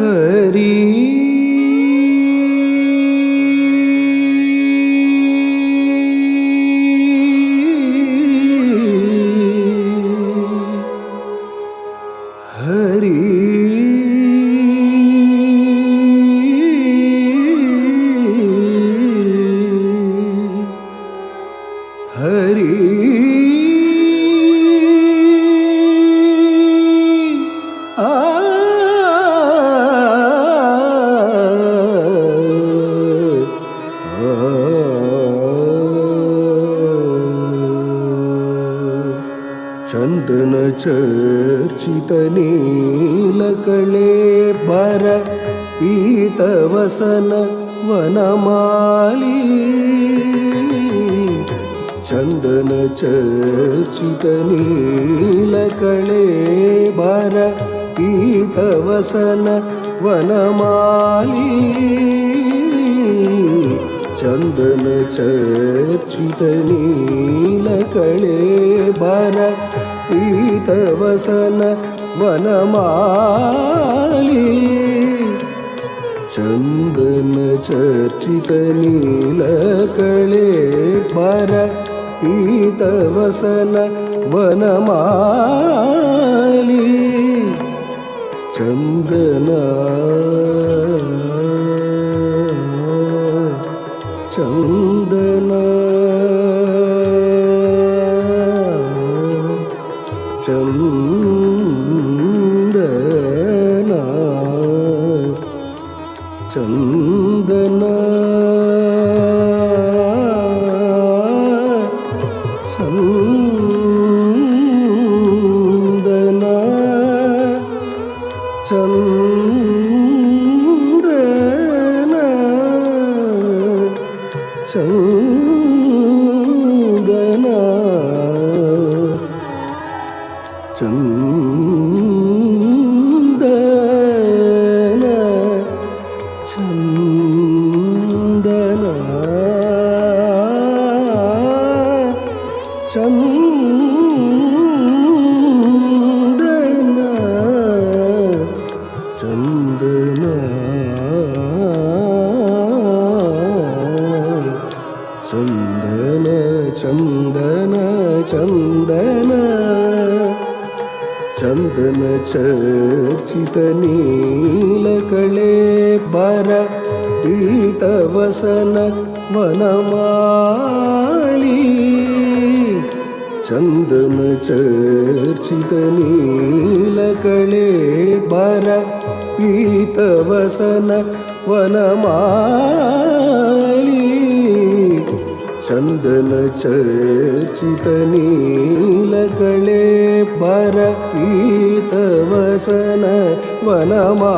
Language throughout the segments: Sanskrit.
ಹರಿ ಹರಿ ಹರಿ ಚಂದನ ಚರ್ಚಿತ ನೀಲಕಳೆ ಬರ ಪೀತವಸನ ವನಮಾಲಿ ಚಂದನ ಚರ್ಚಿತ ನೀಲಕಳೆ ಬರ ಪೀತವಸನ ವನಮಾಲಿ ಚಂದನ ಚರ್ಚಿತ ನೀಲಕಳೆ ಬರ ಪೀತವಸನ ವನಮಾಲಿ ಚಂದನ ಚರ್ಚಿತ ನೀಲಕಳೆ ಬರ ಪೀತವಸನ ವನಮಾಲಿ ಚಂದನ ಚಂದನ ಚಂದನ ಚಂದನ ಚಂದನ ಚಂದನ ಚಂದನ ಚಂದನ ಚಂದನ ಚಂದನ ಚಂದನ ಚಂದನ ಚಂದನ ಚಂದನ ಚಂದನ ಚರ್ಚಿತ ನೀಲಕಳೆ ಬರ ಪೀತವಸನ ವನಮಾಲಿ ಚಂದನ ಚರ್ಚಿತ ನೀಲಕಳೆ ಬರ ಪೀತವಸನ ವನಮಾಲಿ ಚಂದನ ಚರ್ಚಿತ ನೀಲಕಳೆ ಬರ ಪೀತವಸನ ವನಮಾಲಿ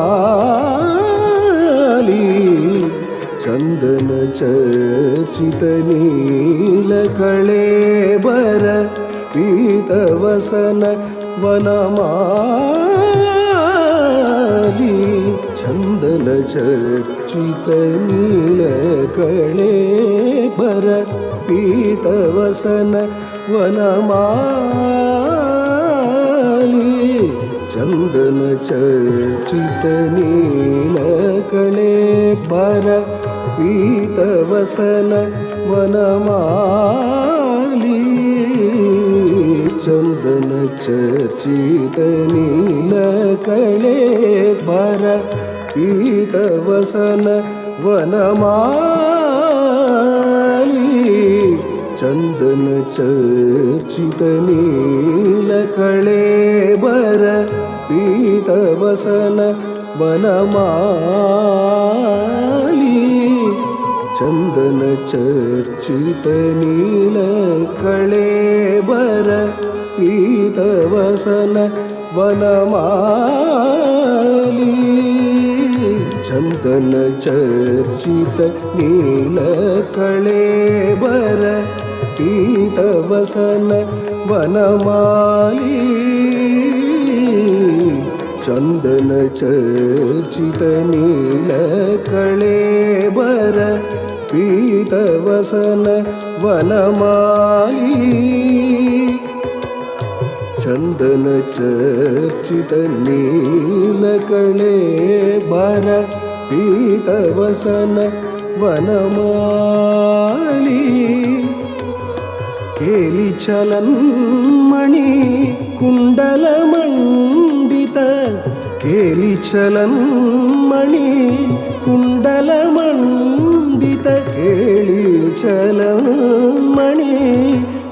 ಚಂದನ ಚರ್ಚಿತ ನೀಲಕಳೆ ಬರ ಪೀತವಸನ ವನಮಾಲಿ ಚಂದನ ಚರ್ಚಿತ ನೀಲಕಳೆ ಬರ ಪೀತವಸನ ವನಮಾಲಿ ಚಂದನ ಚರ್ಚಿತ ನೀಲಕಳೆ ಬರ ಪೀತವಸನ ವನಮಾಲಿ ಚಂದನ ಚರ್ಚಿತ ನೀಲಕಳೆ ಬರ ಪೀತವಸನ ವನಮಾಲಿ ಚಂದನ ಚರ್ಚಿತ ನೀಲಕಳೆ ಬರ ಪೀತವಸನ ವನಮಾಲಿ ಚಂದನ ಚರ್ಚಿತ ನೀಲಕಳೆ ಬರ ಪೀತವಸನ ವನಮಾಲಿ ಚಂದನ ಚರ್ಚಿತ ನೀಲಕಳೆ ಬರ ಪೀತವಸನ ವನಮಾಲಿ ಚಂದನ ಚರ್ಚಿತ ನೀಲಕಳೆ ಬರ ಪೀತವಸನ ವನಮಾಲಿ ಚಂದನ ಚರ್ಚಿತ ನೀಲಕಳೆ ಬರ ಪೀತವಸನ ವನಮಾಲಿ ಕೇಲಿ ಚಲನ್ಮಣಿ ಕುಂಡಲ ಮಂಡಿತ ಕೇಲಿ ಚಲನ್ಮಣಿ ಕುಂಡಲ ಮಂಡಿತ ಕೇಳಿ ಚಲನ್ಮಣಿ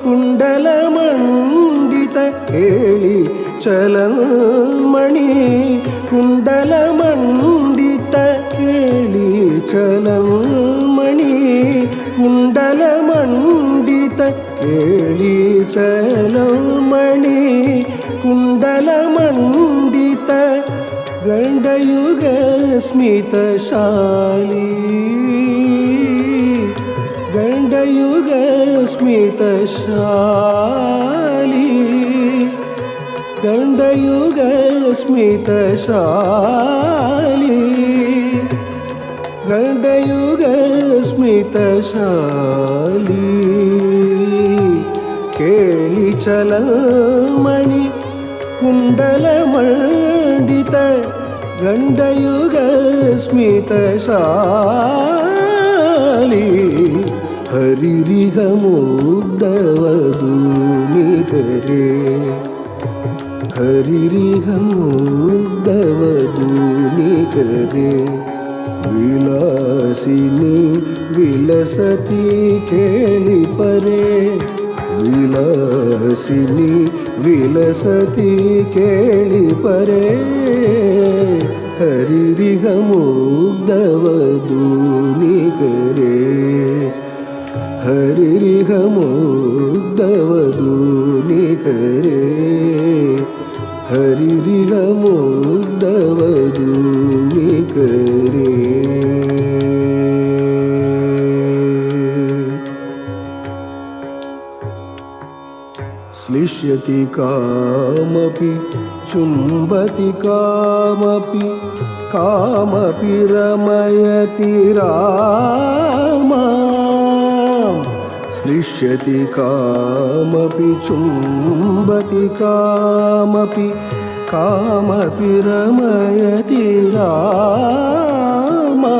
ಕುಂಡಲ ಮಂಡಿತ ಕೇಳಿ ಚಲನ್ಮಣಿ ಕುಂಡಲ ಮಂಡಿತ ಕೇಳಿ ಚಲನ್ಮಣಿ ಕುಂಡಲ ಮಂಡಿತ ಕೇಳಿ ಚಲನ್ಮಣಿ ಕುಂಡಲ ಮಂಡಿತ ಗಂಡಯುಗ ಸ್ಮಿತ ಶಾಲಿ ಗಂಡಯುಗ ಸ್ಮಿತ ಶಾಲಿ ಗಂಡಯುಗ ಸ್ಮಿತ ಶಾಲಿ ಗಂಡಯುಗ ಸ್ಮಿತ ಶಾಲಿ ಕೇಳಿ ಚಲನ್ಮಣಿ ಕುಂಡಲ ಮಂಡಿತ ಗಂಡಯುಗ ಸ್ಮಿತ ಶಾಲಿ ಹರಿರಿಗ ಮುಗ್ಧವಧೂ ನಿಗರೆ ಹರಿರಿಗ ಮುಗ್ಧವಧೂ ನಿಗರೆ ವಿಲಾಸಿನಿ ವಿಲಸತಿ ಕೇಳಿ ಪರೆ ವಿಲಾಸಿನಿ ವಿಲಸತಿ ಕೇಳಿ ಪರೆ ಹರಿರಿಗ ಮುಗ್ಧವಧೂ ನಿಗರೆ ಹರಿರಿಗ ಮುಗ್ಧವಧೂ ನಿಗರೆ ಹರಿರಿಗ ಮುಗ್ಧವಧೂ ನಿಗರೆ श्लिष्यति कामपि चुम्बति कामपि कामपि रमयति रामा श्लिष्यति कामपि चुम्बति कामपि कामपि रमयति रामा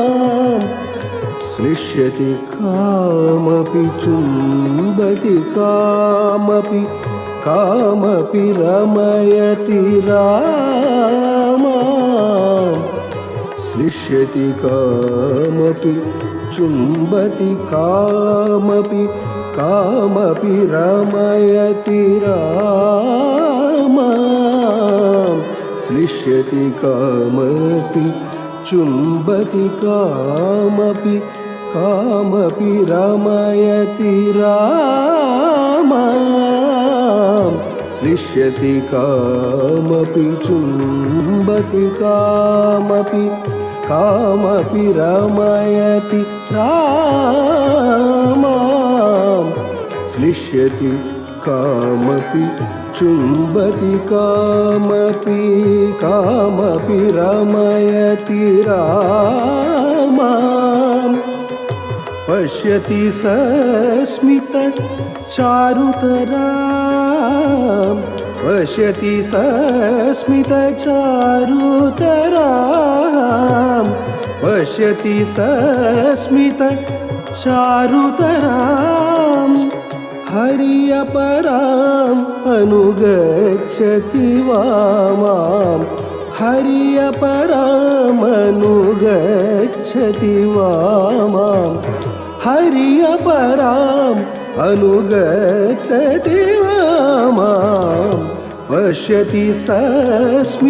श्लिष्यति कामपि चुम्बति कामपि कामपि रमयति रामा श्लिष्यति कामपि चुम्बति कामपि कामपि रमयति रामा श्लिष्यति कामपि चुम्बति कामपि कामपि रमयति रामा श्लिष्यति कामपि चुम्बति कामपि कामपि रमयति रामा श्लिष्यति कामपि चुम्बति कामपि कामपि रमयति रामा पश्यति सस्मित चारुतरां पश्यति सस्मित चारुतरां पश्यति सस्मित चारुतरां हर्यपराम् अनुगच्छति वामां हर्यपराम् अनुगच्छति वामां हर्यपराम् अनुगच्छति वामां पश्यति सस्मितचारुतरां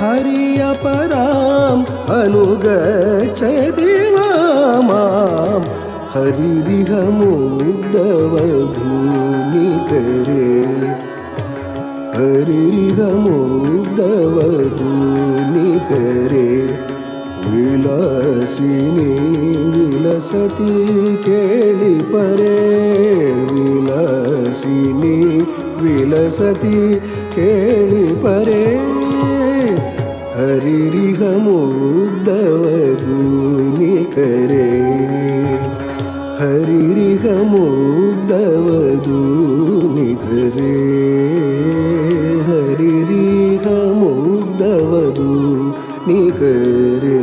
हर्यपराम् अनुगच्छति वामां हरिरिह मुग्धवधू निकरे हरिरिह मुग्धवधू निकरे विलासिनी विलसति केळि परे विलासिनी विलसति केळि परे हरिरिह मुग्धवधू निकरे हरिरिह मुग्धवधू रे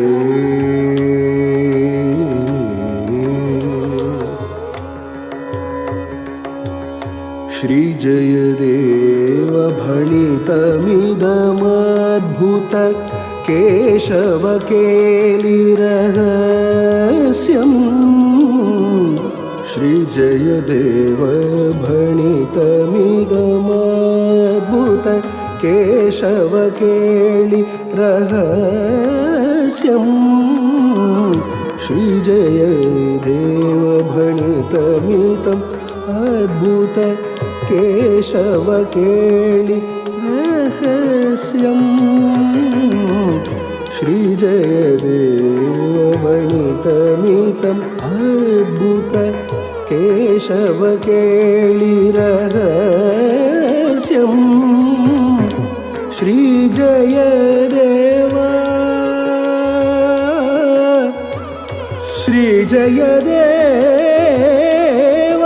श्रीजयदेव भणितमिदमद्भुत केशवकेलिरहस्यम् श्रीजयदेव भणितमिदमद्भुत केशवकेलिरहस्यम् श्रीजयदेव भणितमिदम् अद्भुत केशवकेलिरहस्यम् श्रीजयदेव भणितमिदम् अद्भुत केशवकेलिरहस्यम् श्रीजयदेव श्रीजयदेव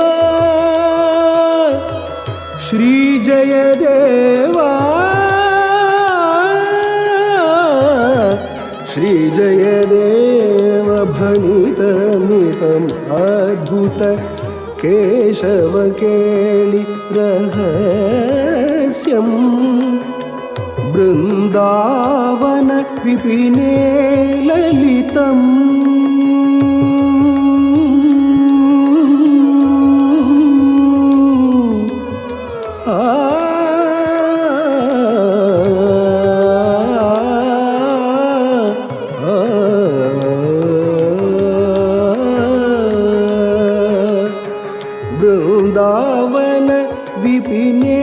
श्रीजयदेव श्रीजयदेव भणितमिदम् अद्भुत केशवकेलिरहस्यम् बृन्दावन विपिने ललितम् बृन्दावन विपिने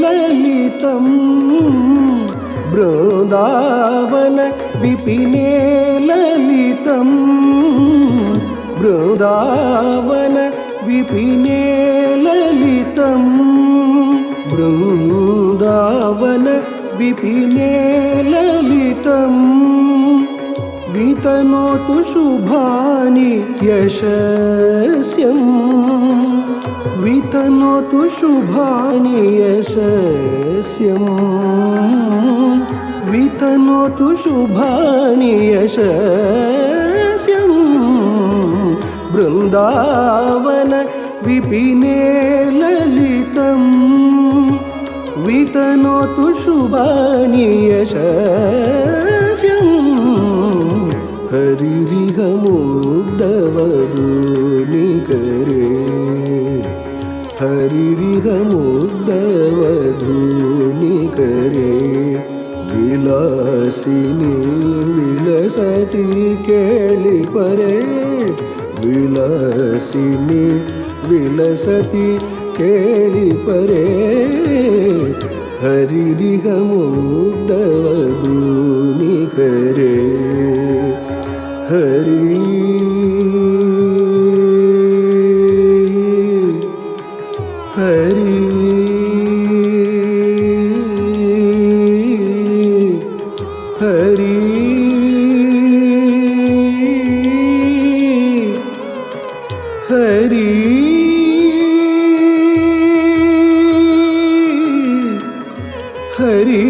ललितम् बृन्दावन विपिने ललितम् बृन्दावन विपिने ललितम् बृन्दावन विपिने ललितम् वितनोतु शुभानि यशस्यम् वितनोतु शुभानि यशस्यम् वितनोतु शुभानि यशस्यम् बृन्दावन विपिने ललितम् वितनोतु शुभानि यशस्यम् हरिरिह मुग्धवधूनिकरे हरिरिह मुग्धवधूनिकरे विलासिनी विलसति केळिपरे विलासिनी विलसति केळिपरे हरिरिह मुग्धवधूनिकरे हरि हरि हरि हरि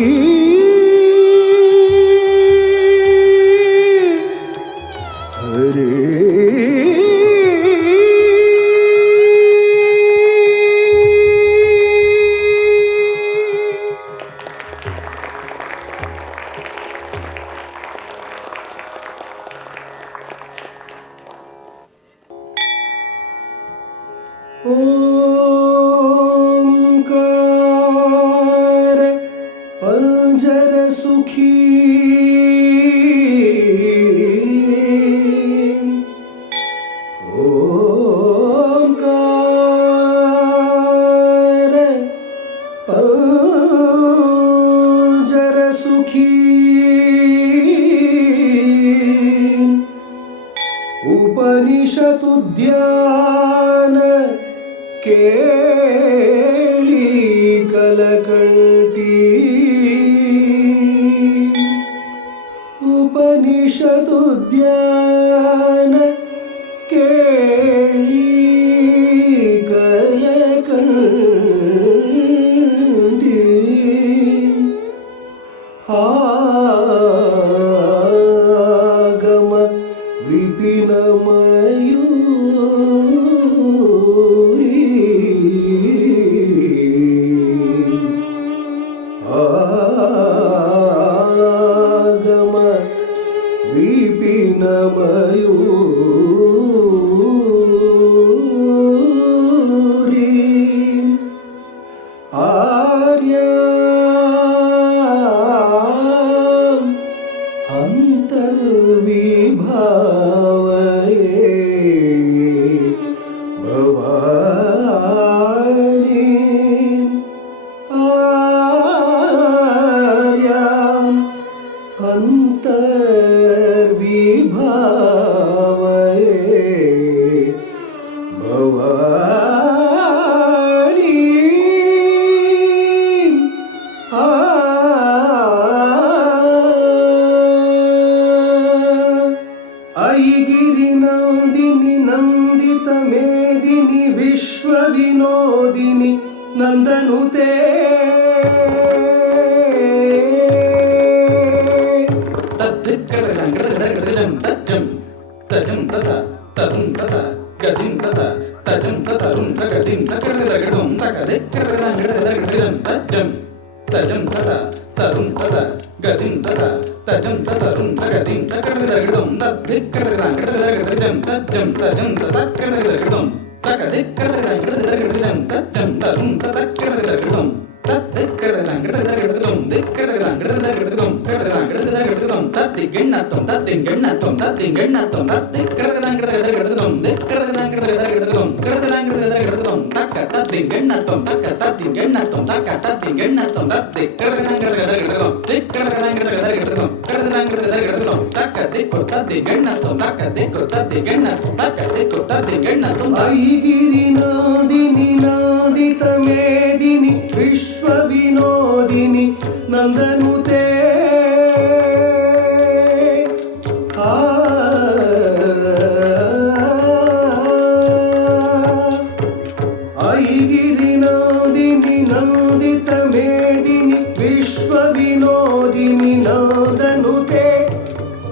हरि ओंकार पंजर सुखी ओंकार पंजर सुखी उपनिषद उद्यान केळि कलकंटी उपनिषद उद्यान केळि कलकंटी ವಿಪಿನ ಮಯೂರಿ ಆಗಮ ವಿಪಿನ ಮಯೂರಿ ಆರ್ಯ ಅಂತರ್ವಿಭಾವಯೇ ಭವಾನಿ ಆರ್ಯ ಅಂತರ್ವಿಭಾವಯೇ ಭವಾನಿ ಐಗಿರಿ ನಂದಿನಿ ನಂದಿತ ಮೇದಿನಿ ವಿಶ್ವ ವಿನೋದಿನಿ ನಂದನುತೆ ಐಗಿರಿ ನಾದಿನಿ ನಾದಿತ ಮೇದಿನಿ ವಿಶ್ವ ವಿನೋದಿನಿ ನಂದನುತೆ ಐಗಿರಿ ನಾದಿನಿ ನಂದಿತ ಮೇದಿನಿ ವಿಶ್ವ ವಿನೋದಿನಿ ನಂದನುತೆ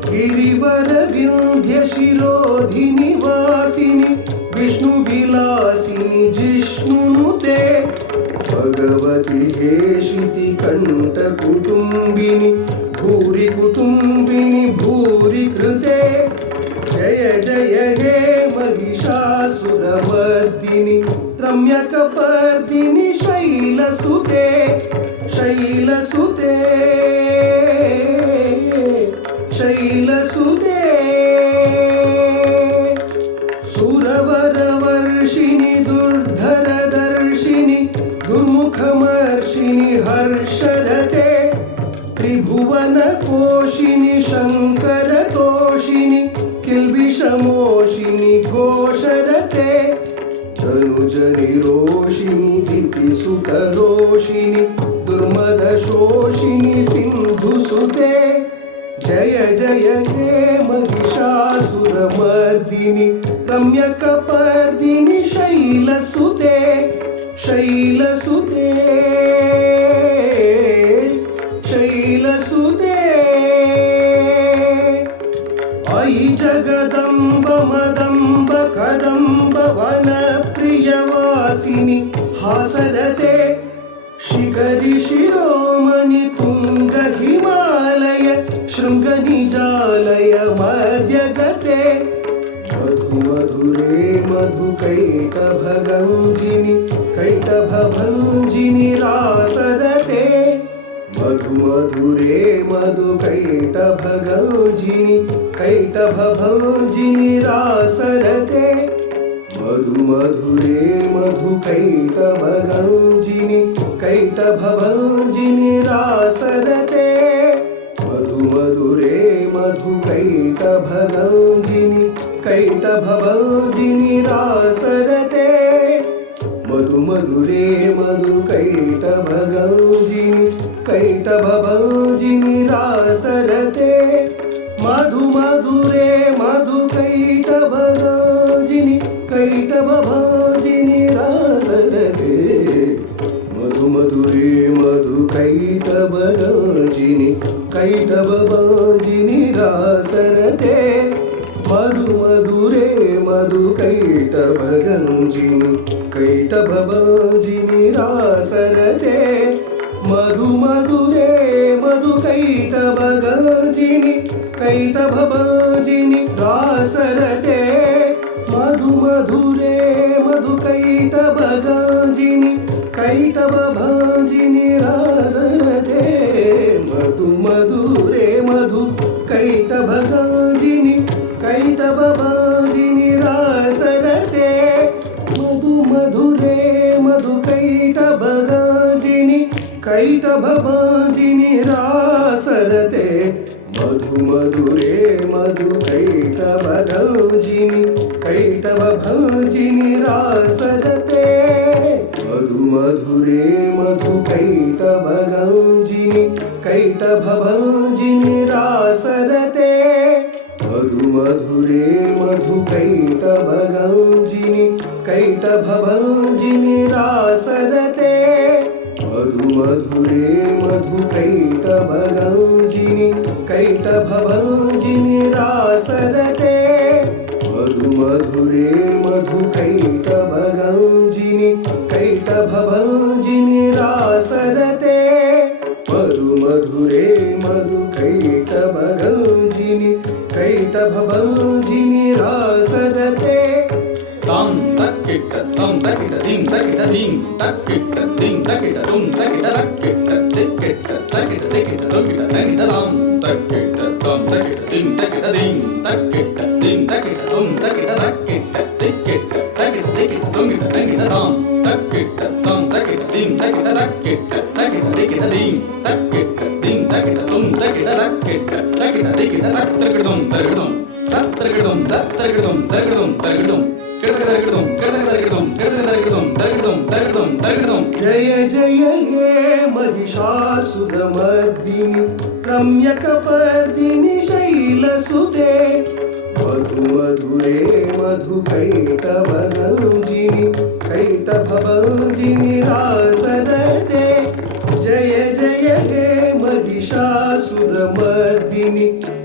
ಗಿರಿವರ ವಿಂಧ್ಯ ಶಿರೋಧಿನಿ ವಾಸಿನಿ ವಿಷ್ಣು ವಿಲಾಸಿನಿ ಜಿಷ್ಣುನುತೆ ಭಗವತಿ ಹೇಷಿತಿ ಕಂಠ ಕುಟುಂಬಿನಿ ಭೂರಿ ಕುಟುಂಬಿನಿ ಭೂರಿ ಕೃತೆ ಜಯ ಜಯ ಹೇ ಮಹಿಷಾಸುರಮರ್ದಿನಿ ರಮ್ಯಕಪರ್ದಿನಿ ಶೈಲಸುತೆ ಶೈಲಸುತೆ ಶೈಲಸುತೆ ಸುರವರ ವರ್ಷಿಣಿ ದುರ್ಧರ ದರ್ಶಿನಿ ದುರ್ಮುಖಮರ್ಷಿಣಿ ಹರ್ಷರತೆ ತ್ರಿಭುವನ ಕೋಶಿನಿ ಶಂಕರ ತೋಷಿನಿ ಕಿಲ್ಬಿಷಮೋಷಿನಿ ಘೋಷರತೆ ಧನುಜ ನಿರೋಷಿನಿ ದಿತಿ ಸುಖರೋಷಿನಿ ದುರ್ಮದ ಶೋಷಿನಿ ಸಿಂಧು ಸುತೆ ಜಯ ಜಯ ಹೇ ಮಹಿಷಾಸುರಮರ್ದಿನಿ ರಮ್ಯಕಪರ್ದಿನಿ ಶೈಲಸುತೆ ಶೈಲಸುತೆ ಶೈಲಸುತೆ ಐ ಜಗದಂಬ ಮದಂಬ ಕದಂಬ ವನ ಪ್ರಿಯವಾಸಿನಿ ಹಾಸರತೆ ಶಿಖರಿ ಶಿರೋಮಣಿ ತುಂಗ ಹಿಮಾಲಯ ಶೃಂಗ ನಿಜಾಲಯ ಮಧ್ಯಗತೆ ಮಧು ಮಧುರೇ ಮಧು ಕೈಟಭ ಗಂಜಿನಿ ಕೈಟಭ ಭಂಜಿನಿ ರಾಸರತೆ ಮಧು ಮಧುರೇ ಮಧು ಕೈಟಭ ಗಂಜಿನಿ ಕೈಟಭ ಭಂಜಿನಿ ರಾಸರತೆ ಮಧು ಮಧುರೇ ಮಧು ಕೈಟಭ ಗಂಜಿನಿ ಕೈಟಭ ಭಂಜಿನಿ ರಾಸರತೆ ಮಧು ಮಧುರೇ ಮಧು ಕೈಟಭ ಗಂಜಿನಿ ಕೈಟಭ ಭಂಜಿನಿ ರಾಸರತೆ ಮಧು ಮಧುರೇ ಮಧು ಕೈಟಭ ಗಂಜಿನಿ ಕೈಟಭ ಭಂಜಿನಿ ರಾಸರತೆ ಮಧು ಮಧುರೇ ಮಧು ಕೈಟಭ ಗಂಜಿನಿ ಕೈಟಭ ಭಂಜಿನಿ ರಾಸರತೆ ಮಧು ಮಧುರೇ ಮಧು ಕೈಟಭ ಗಂಜಿನಿ ಕೈಟಭ ಭಂಜಿನಿ ರಾಸರತೆ ಮಧು कैटभगञ्जिनि कैटभभञ्जिनि रासरते मधु मधुरे मधु कैटभगञ्जिनि कैटभभञ्जिनि रासरते मधु मधुरे मधु कैटभगञ्जिनि कैटभभञ्जिनि रासरते मधु मधुरे मधु कैटभगञ्जिनि कैटभभञ्जिनि रासरते मधु मधुरे मधु कैटभगञ्जिनि कैटभभञ्जिनि रासरते मधु मधुरे मधु कैटभगञ्जिनि कैटभभञ्जिनि रासरते मधु मधुरे मधु कैटभगञ्जिनि कैटभभञ्जिनि रासरते मधु मधुरे मधु कैटभगञ्जिनि कैटभभञ्जिनि रासरते मधु मधुरे मधु कैटभगञ्जिनि कैटभभञ्जिनि रासरते मधु मधुरे मधु कैटभगञ्जिनि कैटभभञ्जिनि रासरते मधु मधुरे मधु कैटभगञ्जिनि कैटभभञ्जिनि रासरते तां तक्किट तां तक्किट दिं तक्किट दिं तक्किट दिं तक्किट तुं तक्किट रक्किट तिक्किट तक्किट तिक्किट तोकिट तक्किट तां तक्किट तां तक्किट दिं तक्किट दिं तक्किट दिं तक्किट तुं तक्किट रक्किट तिक्किट तक्किट तिक्किट तोकिट तक्किट तां तक्किट तां तक्किट दिं तक्किट रक्किट तक्किट तिक्किट दिं तक्किट दिं तक्किट तुं तक्किट रक्किट तक्किट तिक्किट रक्किटुं तरगिडुं तत्तरगिडुं तत्तरगिडुं तरगिडुं तरगिडुं जय जय हे महिषासुरमर्दिनि रम्यकपर्दिनि शैलसुते मधु मधुरे मधु कैटभगञ्जिनि कैटभभञ्जिनि रासरते जय जय हे महिषासुरमर्दिनि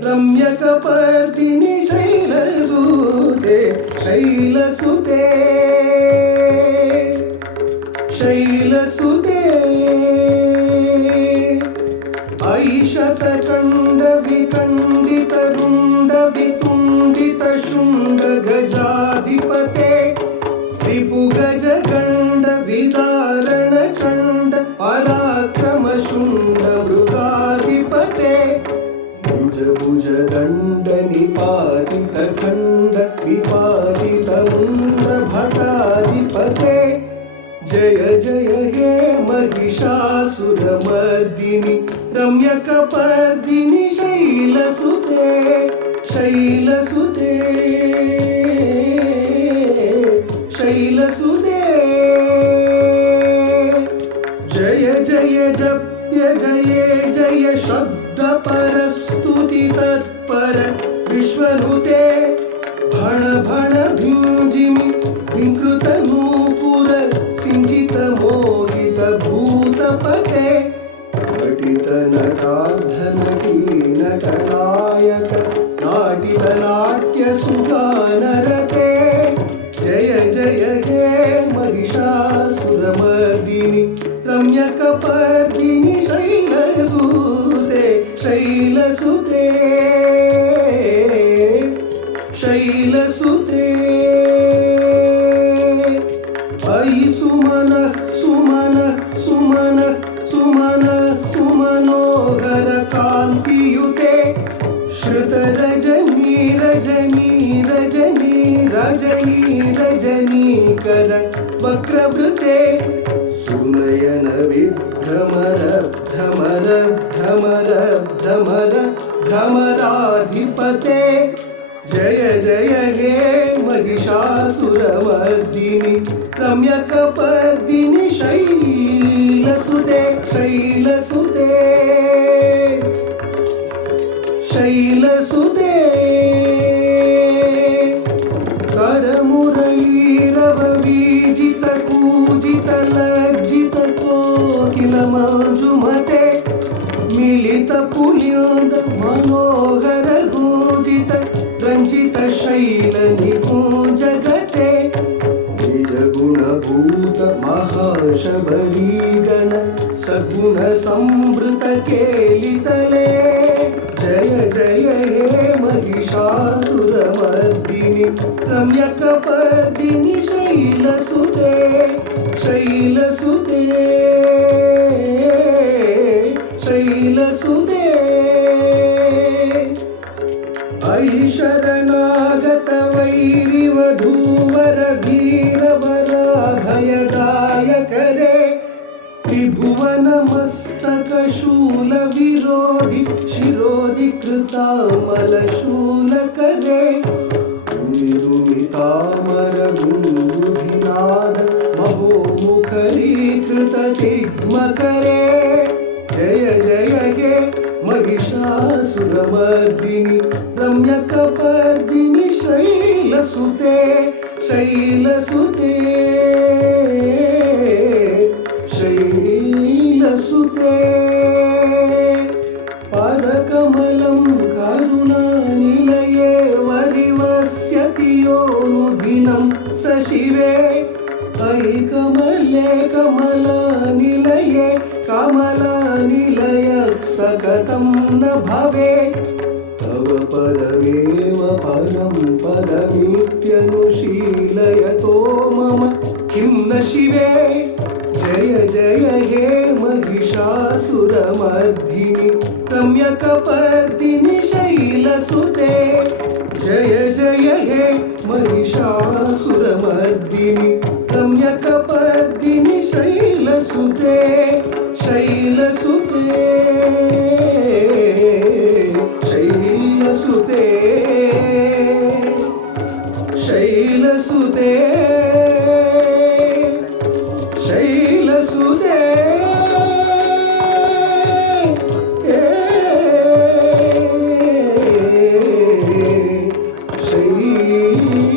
रम्यकपर्दिनि शैलसुते शैलसुते शैलसुते ऐशतकण्ड विकण्डित रुण्ड वितुण्डित शुण्ड गजाधिपते रिपुगज गण्ड विदारण चण्ड पराक्रम शुण्ड मृगाधिपते भुज भुज दण्ड निपातित खण्ड विपातित मुण्ड भटाधिपते जय जय हे महिषासुरमर्दिनि रम्यकपर्दिनि शैलसुते शैलसुते शैलसुते जय जय जप्य जय जय शब्द परस्तुति तत्पर विश्वनुते भण भण भिञ्जिमि भिङ्कृत नूपुर सिञ्चित मोहित भूतपते घटित नटार्ध नटी नटनायक नाटित नाट्य सुगानरते जय जय हे महिषासुरमर्दिनि रम्यकपर्दिनि शैलसुते शैलसुते शैलसुते अयि सुमनः सुमनः सुमनः सुमनः सुमनोहर कान्तियुते श्रुत रजनी रजनी रजनी रजनी रजनीकर वक्रवृते सुनयन विभ्रमर भ्रमर भ्रमर भ्रमर भ्रमराधिपते जय जय हे महिषासुरमर्दिनि रम्यकपर्दिनि शैलसुते शैलसुते शैलसुते करमुरलीरववीजित कूजित लज्जित कोकिल मंजुमते मिलित पुल्योद मनोहर गूजित रंजित शैल निकुंज गते महिषासुरमर्दिनि रम्यकपर्दिनि शैलसुते शैलसुते शैलसुते ऐशरणागत वैरिवधूवर वीरवराभयदायकरे त्रिभुवनमस्तकशूलविरोधि शिरोधि कृतामलशूलकरे निरुमितामरदुन्दुभिनाद महोमुखरीकृततिग्मकरे जय जय हे महिषासुरमर्दिनि रम्यकपर्दिनि शैलसुते शैलसुते शैलसुते पादकमलं करुणानिलये वरिवस्यति योनुदिनं स शिवे अयि कमले कमलानिलये कमलानिलयः सकतं न भवेत् तव पदमेव परं पदमित्यनुशीलयतो मम किं न शिवे जय जय हे महिषासुरमर्दिनि रम्यकपर्दिनि शैलसुते जय जय हे महिषासुरमर्दिनि रम्यकपर्दिनि शैलसुते शैलसुते शैलसुते शैलसुते शैलसुते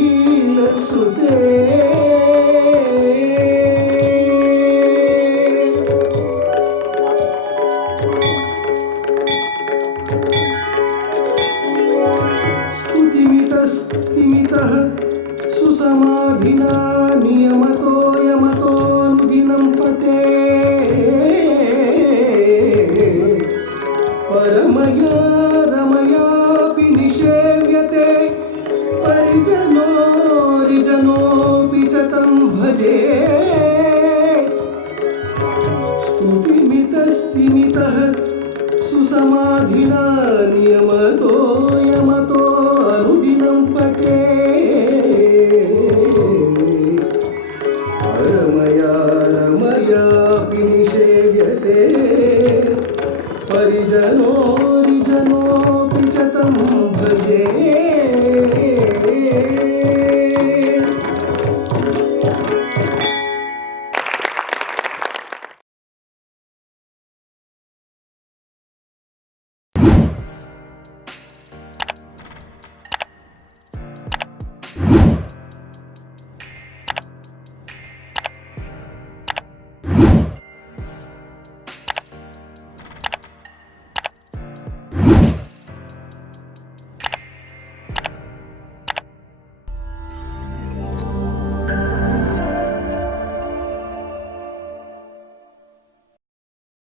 शैलसुते स्तुतिमितस्तिमितः सुसमाधिना